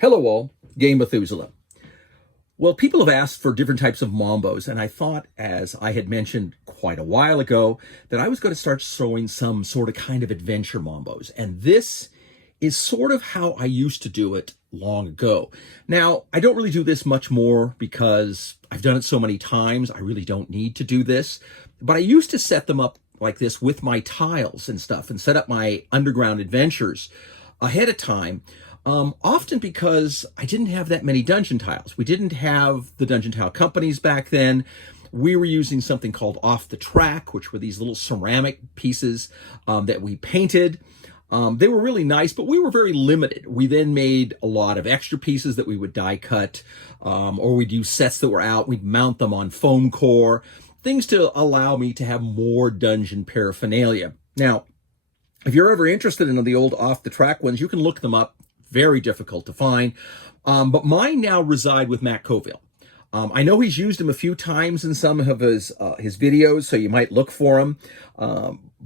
Hello all, Game Methuselah. Well, people have asked for different types of Mambos, and I thought, as I had mentioned quite a while ago, that I was going to start showing some sort of kind of adventure Mambos. And this is sort of how I used to do it long ago. Now, I don't really do this much more because I've done it so many times. I really don't need to do this. But I used to set them up like this with my tiles and stuff and set up my underground adventures ahead of time. Often because I didn't have that many dungeon tiles. We didn't have the dungeon tile companies back then. We were using something called off the track, which were these little ceramic pieces that we painted. They were really nice, but we were very limited. We then made a lot of extra pieces that we would die cut, or we'd use sets that were out. We'd mount them on foam core, things to allow me to have more dungeon paraphernalia. Now, if you're ever interested in the old off the track ones, you can look them up. Very difficult to find. But mine now reside with Matt Coville. I know he's used them a few times in some of his videos, so you might look for them.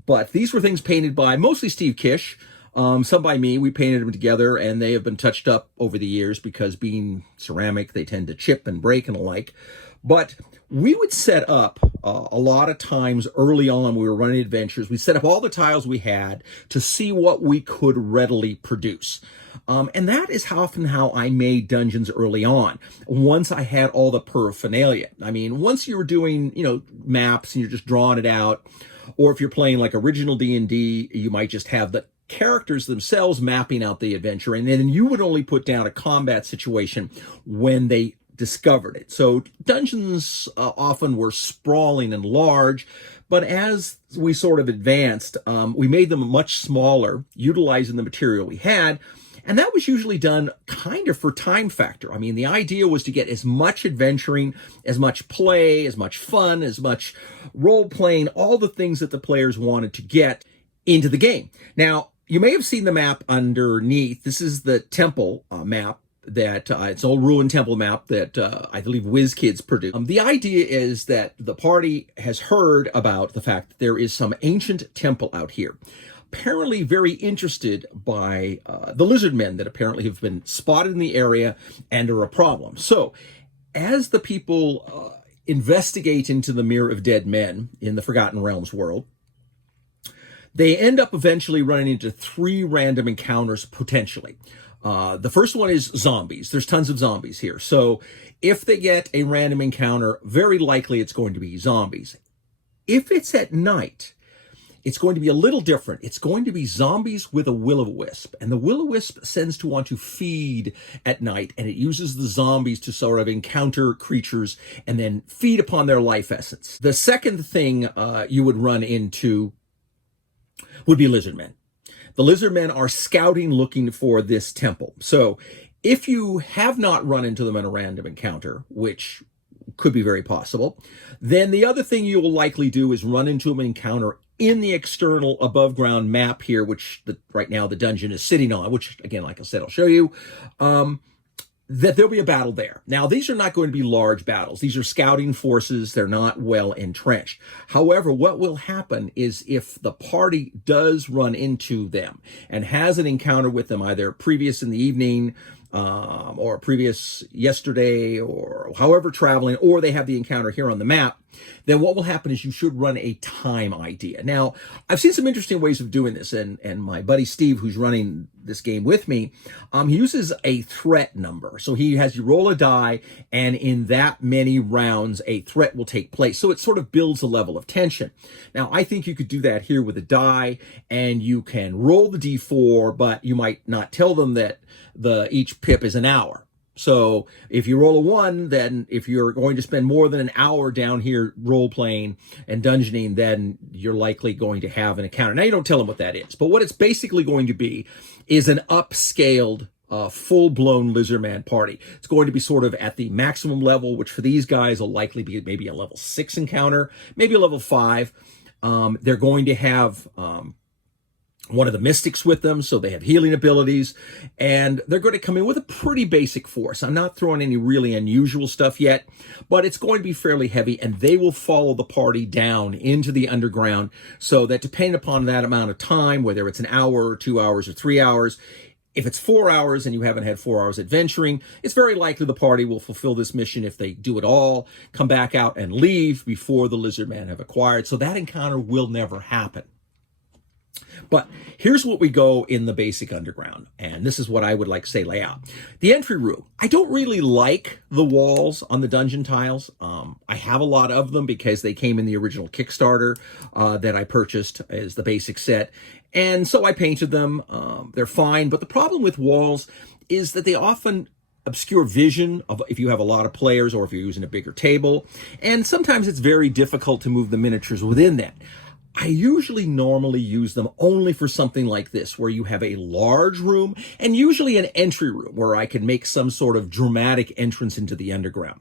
But these were things painted by mostly Steve Kish, some by me. We painted them together, and they have been touched up over the years because being ceramic, they tend to chip and break and the like. But we would set up a lot of times early on, we were running adventures. We set up all the tiles we had to see what we could readily produce. And that is often how I made dungeons early on, once I had all the paraphernalia. I mean, once you were doing, maps and you're just drawing it out, or if you're playing like original D&D, you might just have the characters themselves mapping out the adventure, and then you would only put down a combat situation when they discovered it. So dungeons often were sprawling and large, but as we sort of advanced, we made them much smaller, utilizing the material we had. And that was usually done kind of for time factor. I mean, the idea was to get as much adventuring, as much play, as much fun, as much role-playing, all the things that the players wanted to get into the game. Now, you may have seen the map underneath. This is the temple map that it's an old ruined temple map that I believe WizKids produced. The idea is that the party has heard about the fact that there is some ancient temple out here, apparently very interested by the Lizardmen that apparently have been spotted in the area and are a problem. So as the people investigate into the Mirror of Dead Men in the Forgotten Realms world, they end up eventually running into 3 random encounters potentially. The first one is zombies. There's tons of zombies here. So if they get a random encounter, very likely it's going to be zombies. If it's at night, it's going to be a little different. It's going to be zombies with a will-o-wisp. And the will-o-wisp tends to want to feed at night, and it uses the zombies to sort of encounter creatures and then feed upon their life essence. The second thing you would run into would be lizardmen. The lizardmen are scouting looking for this temple. So if you have not run into them in a random encounter, which could be very possible, then the other thing you will likely do is run into an encounter in the external above ground map here, which right now the dungeon is sitting on, which again, like I said, I'll show you, that there'll be a battle there. Now, these are not going to be large battles. These are scouting forces. They're not well entrenched. However, what will happen is if the party does run into them and has an encounter with them, either previous in the evening, or previous yesterday, or however traveling, or they have the encounter here on the map, then what will happen is you should run a time idea. Now, I've seen some interesting ways of doing this, and my buddy Steve, who's running this game with me, he uses a threat number. So he has you roll a die, and in that many rounds, a threat will take place. So it sort of builds a level of tension. Now, I think you could do that here with a die, and you can roll the D4, but you might not tell them that each pip is an hour. So if you roll a 1, then if you're going to spend more than an hour down here role-playing and dungeoning, then you're likely going to have an encounter. Now, you don't tell them what that is, but what it's basically going to be is an upscaled, full-blown Lizardman party. It's going to be sort of at the maximum level, which for these guys will likely be maybe a level 6 encounter, maybe a level 5. They're going to have one of the mystics with them, so they have healing abilities, and they're going to come in with a pretty basic force. I'm not throwing any really unusual stuff yet, but it's going to be fairly heavy, and they will follow the party down into the underground, so that depending upon that amount of time, whether it's an hour or 2 hours or 3 hours, If it's 4 hours and you haven't had 4 hours adventuring, it's very likely the party will fulfill this mission if they do it all, come back out and leave before the Lizardmen have acquired. So that encounter will never happen. But here's what we go in the basic underground, and this is what I would like to say lay out. The entry room. I don't really like the walls on the dungeon tiles. I have a lot of them because they came in the original Kickstarter that I purchased as the basic set, and so I painted them. They're fine, but the problem with walls is that they often obscure vision of if you have a lot of players or if you're using a bigger table, and sometimes it's very difficult to move the miniatures within that. I usually normally use them only for something like this, where you have a large room and usually an entry room where I can make some sort of dramatic entrance into the underground.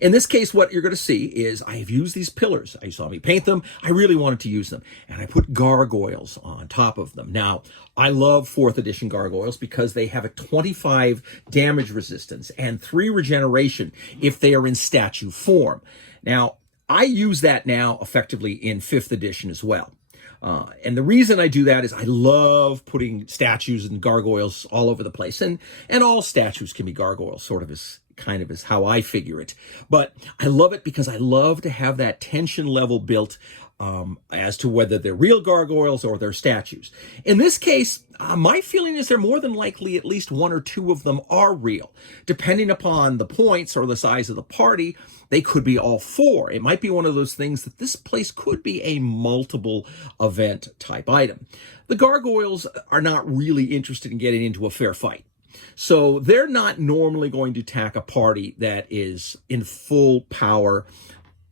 In this case, what you're going to see is I have used these pillars. You saw me paint them. I really wanted to use them. And I put gargoyles on top of them. Now, I love 4th edition gargoyles because they have a 25 damage resistance and 3 regeneration if they are in statue form. Now, I use that now effectively in 5th edition as well. And the reason I do that is I love putting statues and gargoyles all over the place. And all statues can be gargoyles, sort of as how I figure it. But I love it because I love to have that tension level built as to whether they're real gargoyles or they're statues. In this case, my feeling is they're more than likely at least 1 or 2 of them are real. Depending upon the points or the size of the party, they could be all 4. It might be one of those things that this place could be a multiple event type item. The gargoyles are not really interested in getting into a fair fight. So they're not normally going to attack a party that is in full power,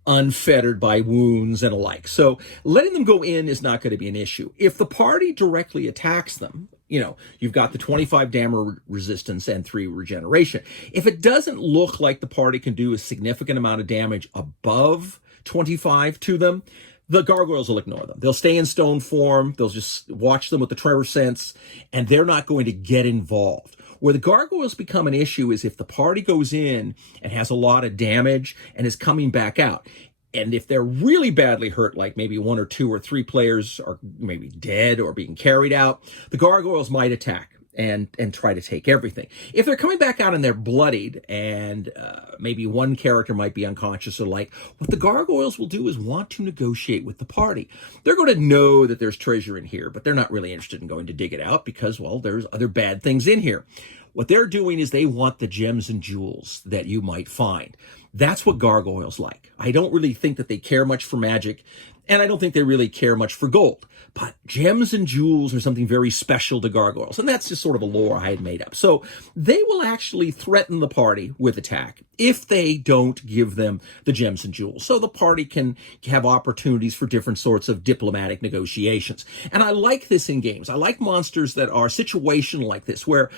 unfettered by wounds and alike. So letting them go in is not going to be an issue. If the party directly attacks them, you've got the 25 damage resistance and 3 regeneration. If it doesn't look like the party can do a significant amount of damage above 25 to them, the gargoyles will ignore them. They'll stay in stone form. They'll just watch them with the tremor sense, and they're not going to get involved. Where the gargoyles become an issue is if the party goes in and has a lot of damage and is coming back out. And if they're really badly hurt, like maybe 1 or 2 or 3 players are maybe dead or being carried out, the gargoyles might attack and try to take everything. If they're coming back out and they're bloodied and maybe one character might be unconscious or like, what the gargoyles will do is want to negotiate with the party. They're going to know that there's treasure in here, but they're not really interested in going to dig it out because, well, there's other bad things in here. What they're doing is they want the gems and jewels that you might find. That's what gargoyles like. I don't really think that they care much for magic, and I don't think they really care much for gold. But gems and jewels are something very special to gargoyles, and that's just sort of a lore I had made up. So they will actually threaten the party with attack if they don't give them the gems and jewels. So the party can have opportunities for different sorts of diplomatic negotiations. And I like this in games. I like monsters that are situational like this, where,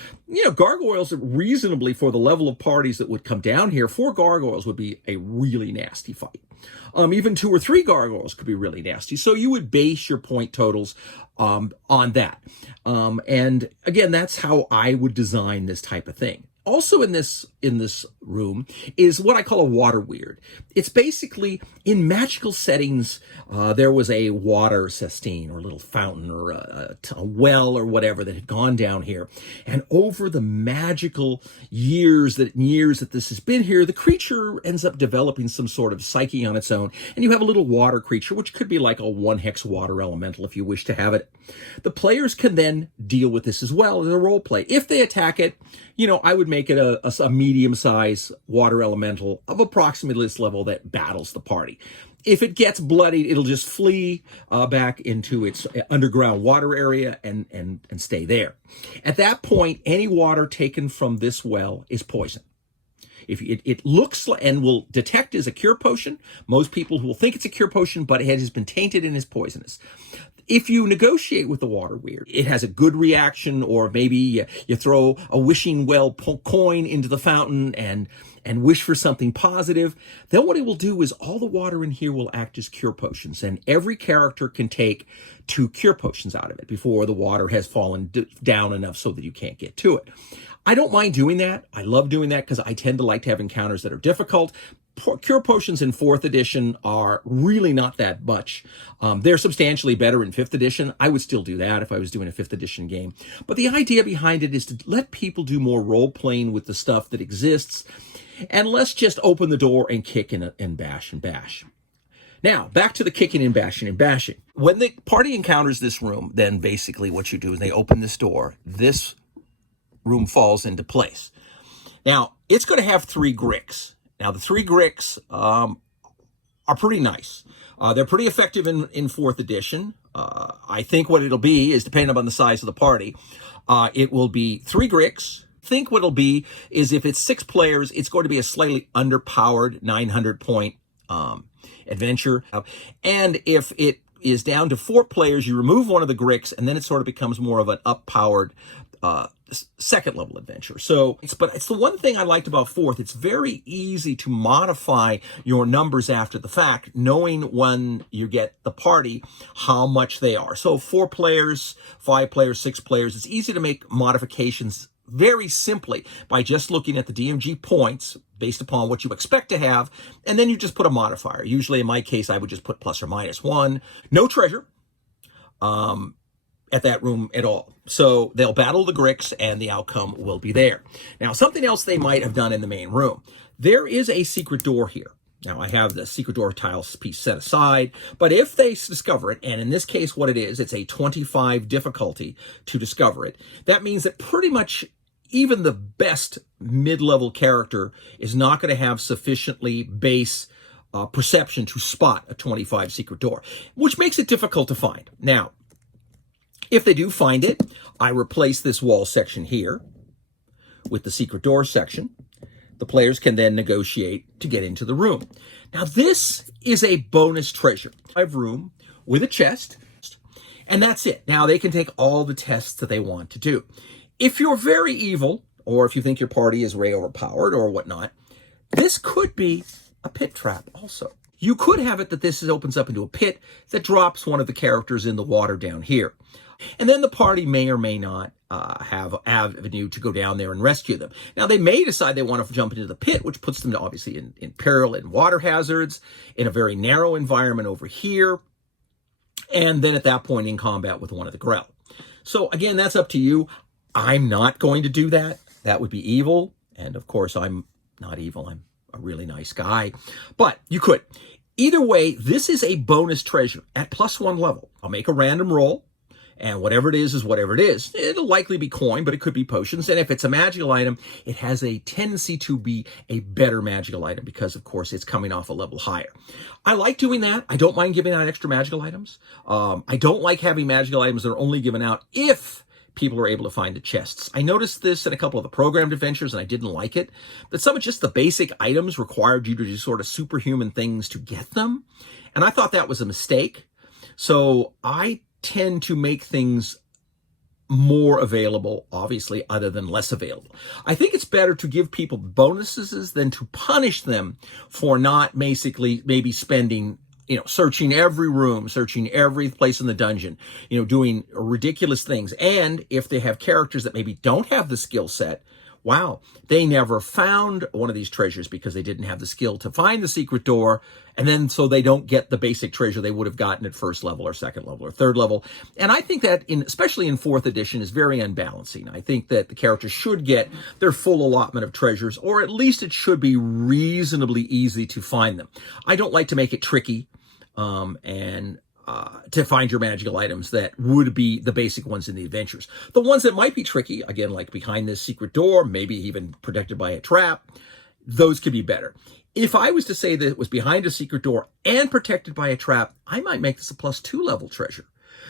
gargoyles reasonably, for the level of parties that would come down here, 4 gargoyles would be a really nasty fight. Even 2 or 3 gargoyles could be really nasty. So you would base your point totals on that. And again, that's how I would design this type of thing. Also in this room is what I call a water weird. It's basically, in magical settings, there was a water cistern or a little fountain or a well or whatever that had gone down here. And over the magical years that this has been here, the creature ends up developing some sort of psyche on its own. And you have a little water creature, which could be like a 1-hex water elemental if you wish to have it. The players can then deal with this as well as a role play. If they attack it, I would make it a medium-sized water elemental of approximately this level that battles the party. If it gets bloodied, it'll just flee back into its underground water area and stay there. At that point, any water taken from this well is poison. If it looks and will detect as a cure potion, most people will think it's a cure potion, but it has been tainted and is poisonous. If you negotiate with the water weird, it has a good reaction, or maybe you throw a wishing well coin into the fountain and wish for something positive, then what it will do is all the water in here will act as cure potions, and every character can take 2 cure potions out of it before the water has fallen down enough so that you can't get to it. I don't mind doing that. I love doing that because I tend to like to have encounters that are difficult, cure potions in 4th edition are really not that much. They're substantially better in 5th edition. I would still do that if I was doing a 5th edition game. But the idea behind it is to let people do more role-playing with the stuff that exists, and let's just open the door and kick and bash and bash. Now, back to the kicking and bashing and bashing. When the party encounters this room, then basically what you do is they open this door. This room falls into place. Now, it's going to have 3 Gricks. Now, the 3 Gricks are pretty nice. They're pretty effective in 4th edition. I think what it'll be is, depending on the size of the party, it will be 3 Gricks. I think what it'll be is, if it's 6 players, it's going to be a slightly underpowered 900-point adventure. And if it is down to 4 players, you remove one of the Gricks, and then it sort of becomes more of an up-powered second level adventure. So it's the one thing I liked about 4th. It's very easy to modify your numbers after the fact, knowing when you get the party how much they are. So 4 players, 5 players, 6 players, it's easy to make modifications very simply by just looking at the DMG points based upon what you expect to have, and then you just put a modifier. Usually in my case, I would just put plus or minus 1. No treasure at that room at all. So they'll battle the Gricks and the outcome will be there. Now, something else they might have done in the main room. There is a secret door here. Now, I have the secret door tile piece set aside, but if they discover it, and in this case what it is, it's a 25 difficulty to discover it, that means that pretty much even the best mid-level character is not going to have sufficiently base perception to spot a 25 secret door, which makes it difficult to find. Now, if they do find it, I replace this wall section here with the secret door section. The players can then negotiate to get into the room. Now, this is a bonus treasure. I have room with a chest, and that's it. Now, they can take all the tests that they want to do. If you're very evil, or if you think your party is way overpowered or whatnot, this could be a pit trap also. You could have it that this opens up into a pit that drops one of the characters in the water down here. And then the party may or may not have avenue to go down there and rescue them. Now, they may decide they want to jump into the pit, which puts them obviously in peril and water hazards, in a very narrow environment over here, and then at that point in combat with one of the Grell. So again, that's up to you. I'm not going to do that. That would be evil. And of course, I'm not evil. I'm a really nice guy. But you could. Either way, this is a bonus treasure at +1 level. I'll make a random roll, and whatever it is whatever it is. It'll likely be coin, but it could be potions. And if it's a magical item, it has a tendency to be a better magical item because, of course, it's coming off a level higher. I like doing that. I don't mind giving out extra magical items. I don't like having magical items that are only given out if people are able to find the chests. I noticed this in a couple of the programmed adventures, and I didn't like it. But some of just the basic items required you to do sort of superhuman things to get them. And I thought that was a mistake. So I tend to make things more available, obviously, other than less available. I think it's better to give people bonuses than to punish them for not basically maybe spending, searching every room, searching every place in the dungeon, doing ridiculous things. And if they have characters that maybe don't have the skill set, wow, they never found one of these treasures because they didn't have the skill to find the secret door. And then so they don't get the basic treasure they would have gotten at first level or second level or third level. And I think that especially in 4th edition is very unbalancing. I think that the characters should get their full allotment of treasures, or at least it should be reasonably easy to find them. I don't like to make it tricky to find your magical items that would be the basic ones in the adventures. The ones that might be tricky, again, like behind this secret door, maybe even protected by a trap, those could be better. If I was to say that it was behind a secret door and protected by a trap, I might make this a +2 level treasure.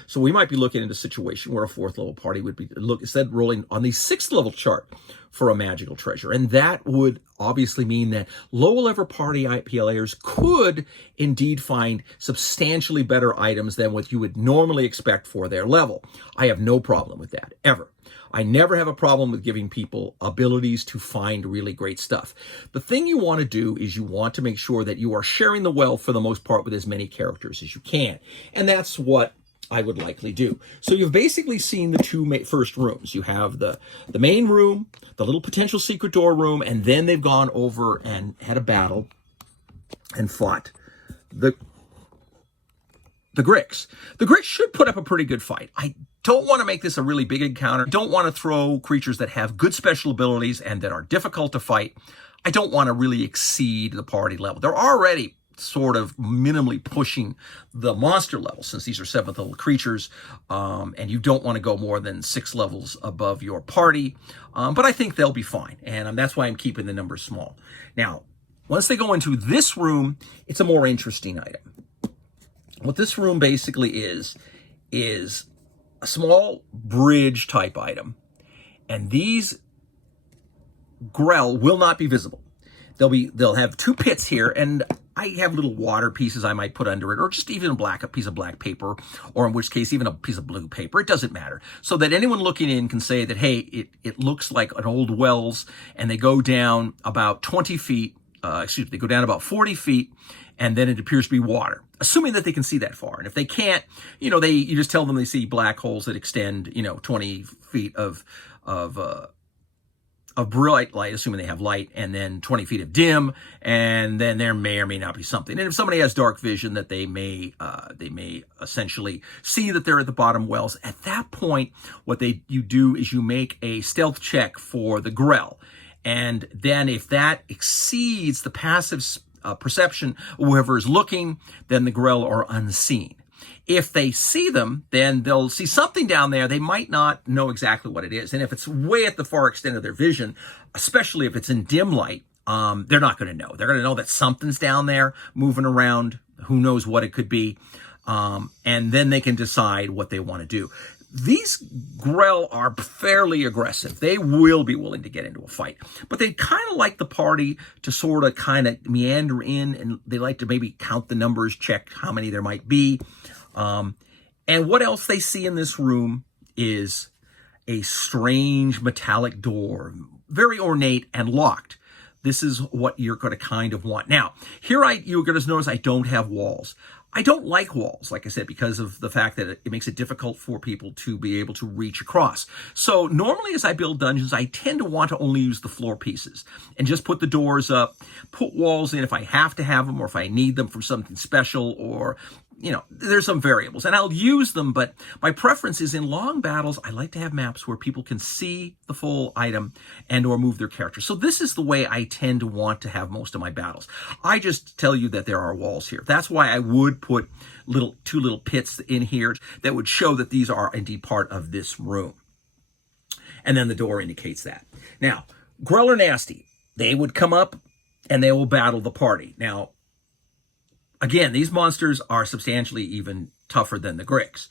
So we might be looking at a situation where a 4th level party would be instead rolling on the 6th level chart for a magical treasure. And that would obviously mean that lower level party players could indeed find substantially better items than what you would normally expect for their level. I have no problem with that, ever. I never have a problem with giving people abilities to find really great stuff. The thing you want to do is you want to make sure that you are sharing the wealth for the most part with as many characters as you can. And that's what I would likely do. So you've basically seen the 2 first rooms. You have the main room, the little potential secret door room, and then they've gone over and had a battle and fought the Gricks. The Gricks should put up a pretty good fight. I don't want to make this a really big encounter. I don't want to throw creatures that have good special abilities and that are difficult to fight. I don't want to really exceed the party level. They're already sort of minimally pushing the monster level since these are 7th level creatures, and you don't want to go more than 6 levels above your party, but I think they'll be fine, and that's why I'm keeping the numbers small. Now, once they go into this room, it's a more interesting item. What this room basically is a small bridge type item, and these Grell will not be visible. They'll have 2 pits here, and I have little water pieces I might put under it, or just even a piece of black paper, or in which case even a piece of blue paper. It doesn't matter. So that anyone looking in can say that, hey, it looks like an old Wells, and they go down about 20 feet, they go down about 40 feet, and then it appears to be water, assuming that they can see that far. And if they can't, you just tell them they see black holes that extend, 20 feet of bright light, assuming they have light, and then 20 feet of dim, and then there may or may not be something. And if somebody has dark vision, that they may essentially see that they're at the bottom wells. At that point, what you do is you make a stealth check for the Grell. And then if that exceeds the passive perception of whoever is looking, then the Grell are unseen. If they see them, then they'll see something down there. They might not know exactly what it is. And if it's way at the far extent of their vision, especially if it's in dim light, they're not going to know. They're going to know that something's down there moving around. Who knows what it could be. And then they can decide what they want to do. These Grell are fairly aggressive. They will be willing to get into a fight, but they kind of like the party to sort of kind of meander in, and they like to maybe count the numbers, check how many there might be. And what else they see in this room is a strange metallic door, very ornate and locked. This is what you're going to kind of want. Now, here you're going to notice I don't have walls. I don't like walls, like I said, because of the fact that it makes it difficult for people to be able to reach across. So normally as I build dungeons, I tend to want to only use the floor pieces and just put the doors up, put walls in if I have to have them or if I need them for something special, or there's some variables, and I'll use them, but my preference is in long battles, I like to have maps where people can see the full item and or move their character. So this is the way I tend to want to have most of my battles. I just tell you that there are walls here. That's why I would put 2 little pits in here that would show that these are indeed part of this room. And then the door indicates that. Now, Grell are nasty. They would come up and they will battle the party. Now, again, these monsters are substantially even tougher than the Gricks.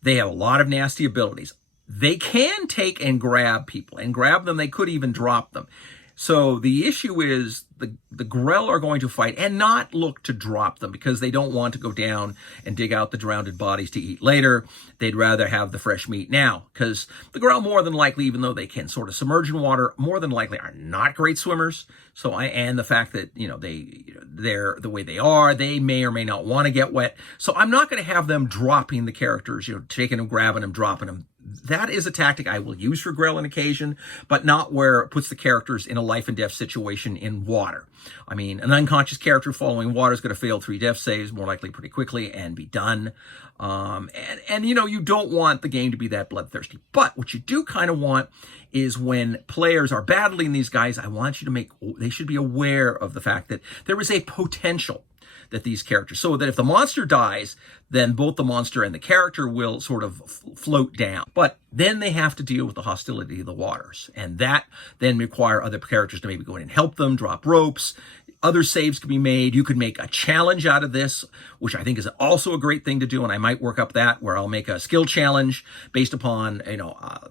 They have a lot of nasty abilities. They can take and grab people, and grab them. They could even drop them. So the issue is the Grell are going to fight and not look to drop them because they don't want to go down and dig out the drowned bodies to eat later. They'd rather have the fresh meat now, because the Grell more than likely, even though they can sort of submerge in water, more than likely are not great swimmers. So and the fact that they're the way they are, they may or may not want to get wet. So I'm not going to have them dropping the characters, taking them, grabbing them, dropping them. That is a tactic I will use for Grell on occasion, but not where it puts the characters in a life and death situation in water. I mean, an unconscious character following water is going to fail 3 death saves, more likely pretty quickly, and be done. You don't want the game to be that bloodthirsty. But what you do kind of want is when players are battling these guys, I want you to they should be aware of the fact that there is a potential that these characters, so that if the monster dies, then both the monster and the character will sort of float down. But then they have to deal with the hostility of the waters, and that then require other characters to maybe go in and help them, drop ropes. Other saves can be made. You could make a challenge out of this, which I think is also a great thing to do, and I might work up that where I'll make a skill challenge based upon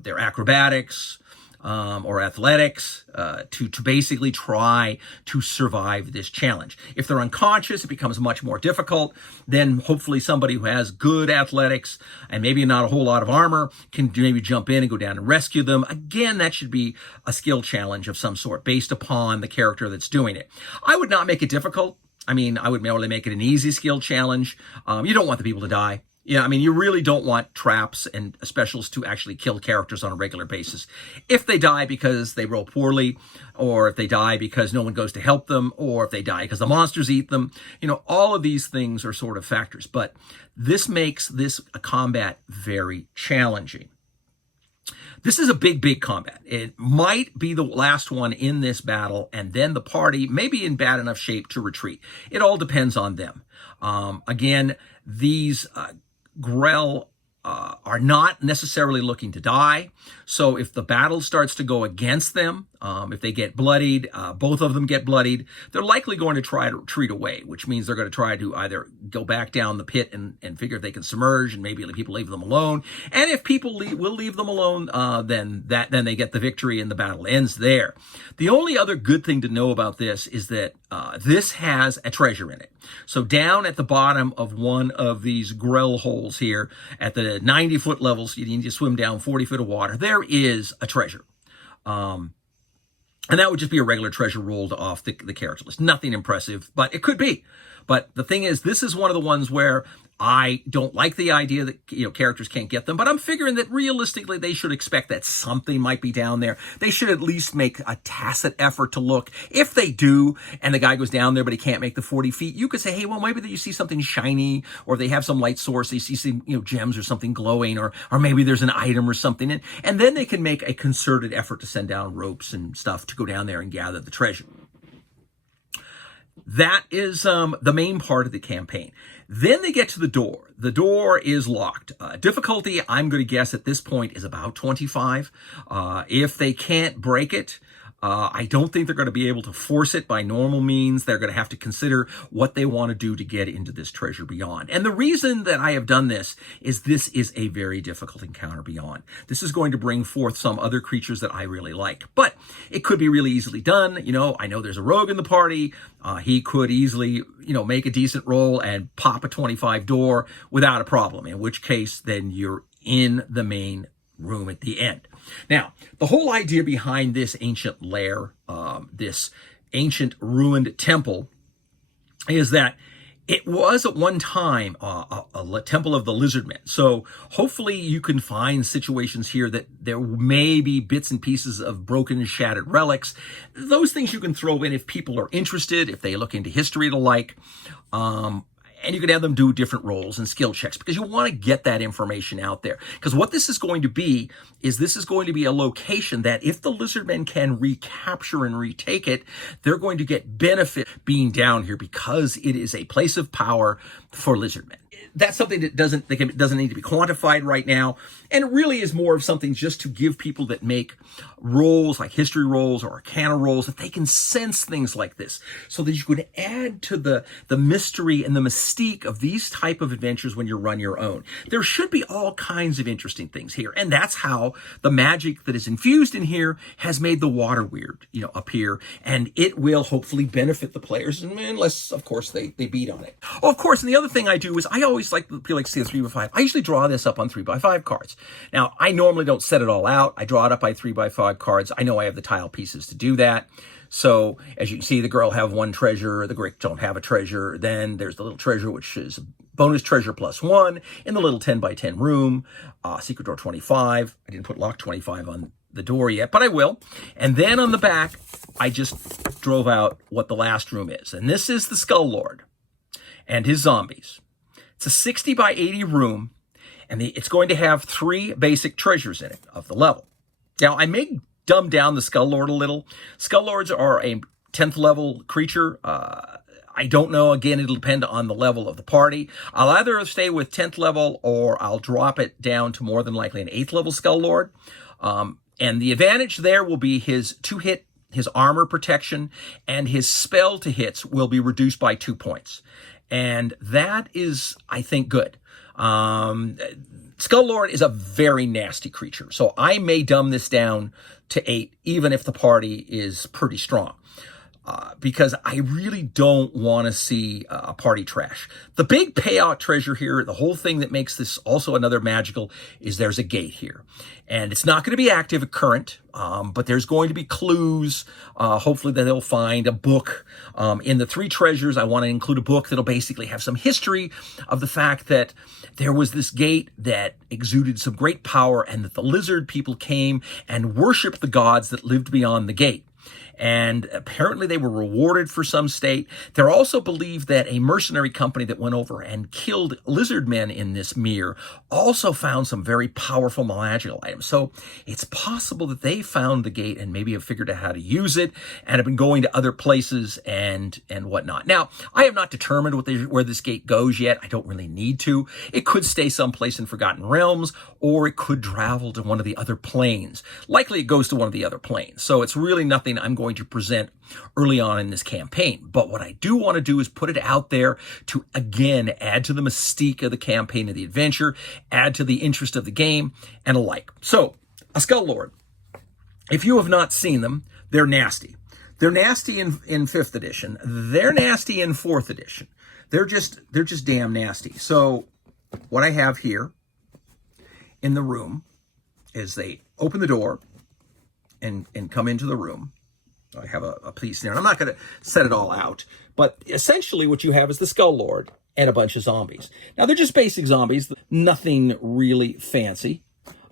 their acrobatics, or athletics, to basically try to survive this challenge. If they're unconscious, it becomes much more difficult. Then hopefully somebody who has good athletics and maybe not a whole lot of armor can maybe jump in and go down and rescue them. Again, that should be a skill challenge of some sort based upon the character that's doing it. I would not make it difficult. I mean, I would merely make it an easy skill challenge. You don't want the people to die. Yeah, I mean, you really don't want traps and specials to actually kill characters on a regular basis. If they die because they roll poorly, or if they die because no one goes to help them, or if they die because the monsters eat them, all of these things are sort of factors. But this makes this a combat very challenging. This is a big, big combat. It might be the last one in this battle, and then the party may be in bad enough shape to retreat. It all depends on them. Again, these Grell are not necessarily looking to die. So if the battle starts to go against them, if they get bloodied, both of them get bloodied, they're likely going to try to retreat away, which means they're going to try to either go back down the pit and figure if they can submerge, and maybe people leave them alone. And if people will leave them alone, then they get the victory and the battle ends there. The only other good thing to know about this is that this has a treasure in it. So down at the bottom of one of these Grell holes here, at the 90-foot levels, you need to swim down 40 feet of water, there is a treasure. And that would just be a regular treasure rolled off the character list. Nothing impressive, but it could be. But the thing is, this is one of the ones where I don't like the idea that characters can't get them, but I'm figuring that realistically they should expect that something might be down there. They should at least make a tacit effort to look. If they do, and the guy goes down there but he can't make the 40 feet, you could say, hey, well, maybe you see something shiny, or they have some light source, they see some gems or something glowing, or maybe there's an item or something, and then they can make a concerted effort to send down ropes and stuff to go down there and gather the treasure. That is the main part of the campaign. Then they get to the door. The door is locked. Difficulty, I'm going to guess at this point, is about 25. If they can't break it, I don't think they're going to be able to force it by normal means. They're going to have to consider what they want to do to get into this treasure beyond. And the reason that I have done this is a very difficult encounter beyond. This is going to bring forth some other creatures that I really like. But it could be really easily done. I know there's a rogue in the party. He could easily, make a decent roll and pop a 25 door without a problem, in which case then you're in the main room at the end. Now, the whole idea behind this ancient lair, this ancient ruined temple, is that it was at one time a temple of the Lizardmen. So hopefully you can find situations here that there may be bits and pieces of broken and shattered relics. Those things you can throw in if people are interested, if they look into history and the like. And you can have them do different roles and skill checks, because you want to get that information out there. Because what this is going to be is this is going to be a location that if the Lizardmen can recapture and retake it, they're going to get benefit being down here, because it is a place of power for Lizardmen. That's something that doesn't need to be quantified right now, and it really is more of something just to give people that make roles like history rolls or arcana rolls that they can sense things like this, so that you can add to the mystery and the mystique of these type of adventures when you run your own. There should be all kinds of interesting things here, and that's how the magic that is infused in here has made the water weird, appear, and it will hopefully benefit the players, unless, of course, they beat on it. Oh, of course, and the other thing I do is I always like to see a 3x5. I usually draw this up on 3x5 cards. Now, I normally don't set it all out. I draw it up by 3x5 cards. I know I have the tile pieces to do that. So, as you can see, the Grell have one treasure. The Greeks don't have a treasure. Then there's the little treasure, which is bonus treasure +1 in the little 10x10 room. Secret door 25. I didn't put lock 25 on the door yet, but I will. And then on the back, I just drove out what the last room is. And this is the Skull Lord and his zombies. It's a 60x80 room, and it's going to have 3 basic treasures in it of the level. Now, I may dumb down the Skull Lord a little. Skull Lords are a 10th level creature. I don't know. Again, it'll depend on the level of the party. I'll either stay with 10th level, or I'll drop it down to more than likely an 8th level Skull Lord. And the advantage there will be his 2-hit, his armor protection, and his spell to hits will be reduced by 2 points. And that is, I think, good. Skull Lord is a very nasty creature, so I may dumb this down to 8, even if the party is pretty strong. because I really don't want to see a party trash. The big payout treasure here, the whole thing that makes this also another magical, is there's a gate here. And it's not going to be active current, but there's going to be clues, hopefully that they'll find a book. In the 3 treasures, I want to include a book that'll basically have some history of the fact that there was this gate that exuded some great power and that the lizard people came and worshiped the gods that lived beyond the gate. And apparently they were rewarded for some state. They're also believed that a mercenary company that went over and killed lizardmen in this mere also found some very powerful magical items. So it's possible that they found the gate and maybe have figured out how to use it and have been going to other places and whatnot. Now, I have not determined where this gate goes yet. I don't really need to. It could stay someplace in Forgotten Realms, or it could travel to one of the other planes. Likely it goes to one of the other planes. So it's really nothing I'm going to present early on in this campaign. But what I do want to do is put it out there to, again, add to the mystique of the campaign, of the adventure, add to the interest of the game, and alike. So, a Skull Lord. If you have not seen them, they're nasty. They're nasty in 5th edition. They're nasty in 4th edition. They're just damn nasty. So, what I have here in the room is they open the door and come into the room. I have a piece there, and I'm not going to set it all out, but essentially what you have is the Skull Lord and a bunch of zombies. Now, they're just basic zombies, nothing really fancy,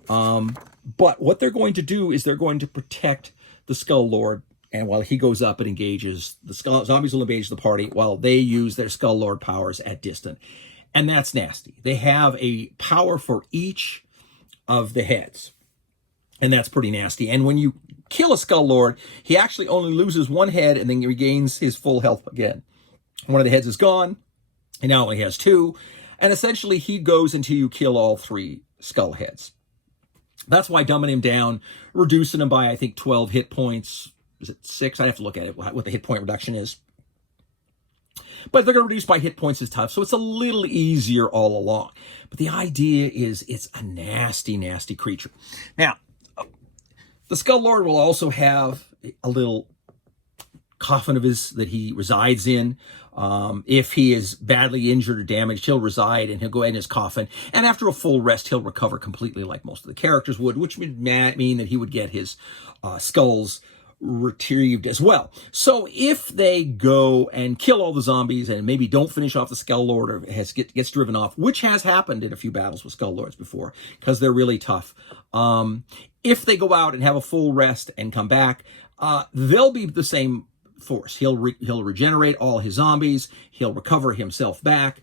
but what they're going to do is they're going to protect the Skull Lord, and while he goes up and engages, zombies will engage the party while they use their Skull Lord powers at distance, and that's nasty. They have a power for each of the heads, and that's pretty nasty. And when you kill a Skull Lord, he actually only loses 1 head and then regains his full health again. One of the heads is gone, and now only has 2. And essentially, he goes until you kill all 3 skull heads. That's why dumbing him down, reducing him by, I think, 12 hit points. Is it 6? I have to look at it, what the hit point reduction is. But they're going to reduce by hit points is tough, so it's a little easier all along. But the idea is it's a nasty, nasty creature. Now, the Skull Lord will also have a little coffin of his that he resides in. If he is badly injured or damaged, he'll reside and he'll go in his coffin. And after a full rest, he'll recover completely like most of the characters would, which would mean that he would get his skulls retrieved as well. So if they go and kill all the zombies and maybe don't finish off the Skull Lord or gets driven off, which has happened in a few battles with Skull Lords before because they're really tough. If they go out and have a full rest and come back, they'll be the same force. He'll regenerate all his zombies. He'll recover himself back.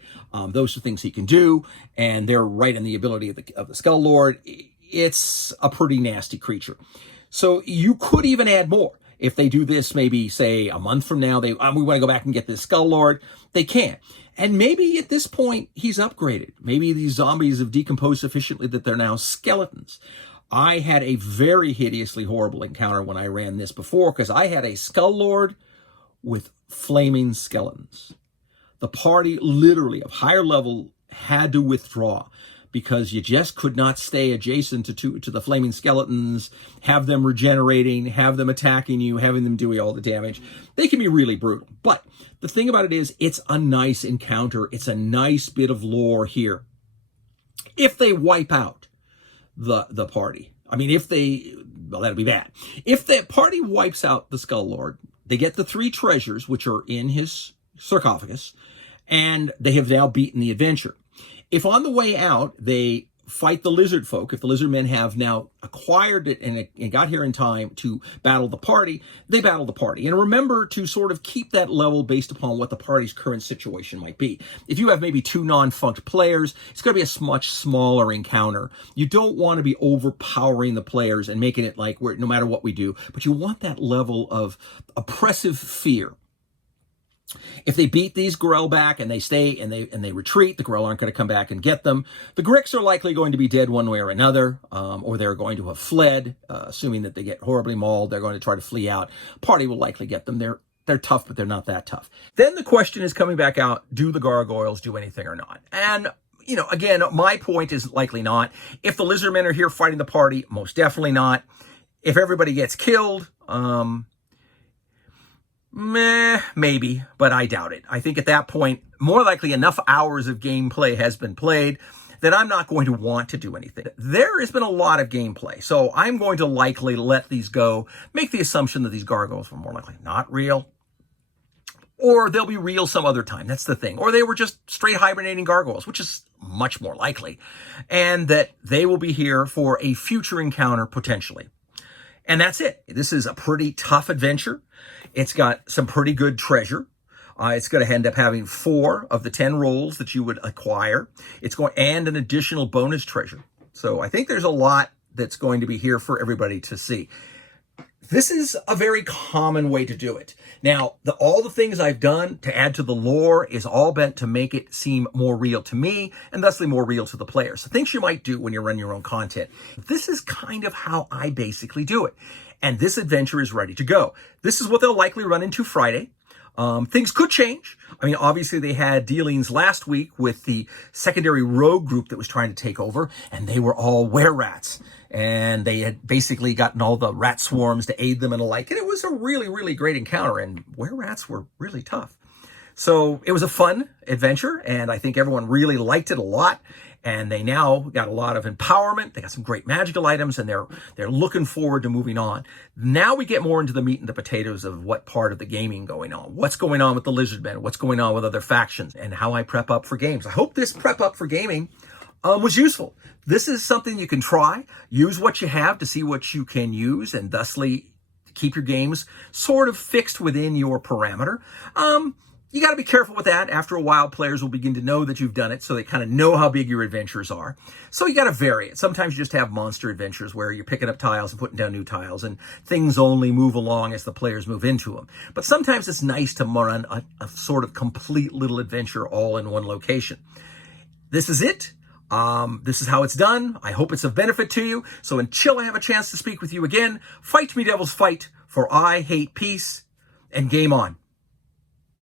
Those are things he can do, and they're right in the ability of the Skull Lord. It's a pretty nasty creature. So you could even add more. If they do this, maybe say a month from now, we want to go back and get this Skull Lord. They can. And maybe at this point, he's upgraded. Maybe these zombies have decomposed sufficiently that they're now skeletons. I had a very hideously horrible encounter when I ran this before because I had a Skull Lord with flaming skeletons. The party literally of higher level had to withdraw because you just could not stay adjacent to the flaming skeletons, have them regenerating, have them attacking you, having them doing all the damage. They can be really brutal. But the thing about it is, it's a nice encounter. It's a nice bit of lore here. If they wipe out the party, I mean, well, that'd be bad. If the party wipes out the Skull Lord, they get the 3 treasures, which are in his sarcophagus, and they have now beaten the adventure. If on the way out, they fight the lizard folk, if the lizardmen have now acquired it and got here in time to battle the party, they battle the party. And remember to sort of keep that level based upon what the party's current situation might be. If you have maybe 2 non-funked players, it's going to be a much smaller encounter. You don't want to be overpowering the players and making it like no matter what we do, but you want that level of oppressive fear. If they beat these Grell back and they stay and they retreat, the Grell aren't going to come back and get them. The Gricks are likely going to be dead one way or another, or they're going to have fled, assuming that they get horribly mauled. They're going to try to flee out. Party will likely get them. They're tough, but they're not that tough. Then the question is coming back out, do the gargoyles do anything or not? And, again, my point is likely not. If the Lizardmen are here fighting the party, most definitely not. If everybody gets killed, Maybe, but I doubt it. I think at that point, more likely enough hours of gameplay has been played that I'm not going to want to do anything. There has been a lot of gameplay, so I'm going to likely let these go, make the assumption that these gargoyles were more likely not real, or they'll be real some other time. That's the thing. Or they were just straight hibernating gargoyles, which is much more likely, and that they will be here for a future encounter potentially. And that's it. This is a pretty tough adventure. It's got some pretty good treasure. It's going to end up having 4 of the 10 rolls that you would acquire. And an additional bonus treasure. So I think there's a lot that's going to be here for everybody to see. This is a very common way to do it. Now, all the things I've done to add to the lore is all meant to make it seem more real to me and thusly more real to the players. So things you might do when you run your own content. This is kind of how I basically do it. And this adventure is ready to go. This is what they'll likely run into Friday. Things could change. I mean, obviously they had dealings last week with the secondary rogue group that was trying to take over, and they were all were-rats. And they had basically gotten all the rat swarms to aid them and the like. And it was a really, really great encounter, and were-rats were really tough. So it was a fun adventure, and I think everyone really liked it a lot. And they now got a lot of empowerment. They got some great magical items, and they're looking forward to moving on. Now we get more into the meat and the potatoes of what part of the gaming going on. What's going on with the Lizardmen? What's going on with other factions? And how I prep up for games. I hope this prep up for gaming was useful. This is something you can try. Use what you have to see what you can use, and thusly keep your games sort of fixed within your parameter. You got to be careful with that. After a while, players will begin to know that you've done it, so they kind of know how big your adventures are. So you got to vary it. Sometimes you just have monster adventures where you're picking up tiles and putting down new tiles, and things only move along as the players move into them. But sometimes it's nice to run a sort of complete little adventure all in one location. This is it. This is how it's done. I hope it's of benefit to you. So until I have a chance to speak with you again, fight me, devils, fight, for I hate peace, and game on.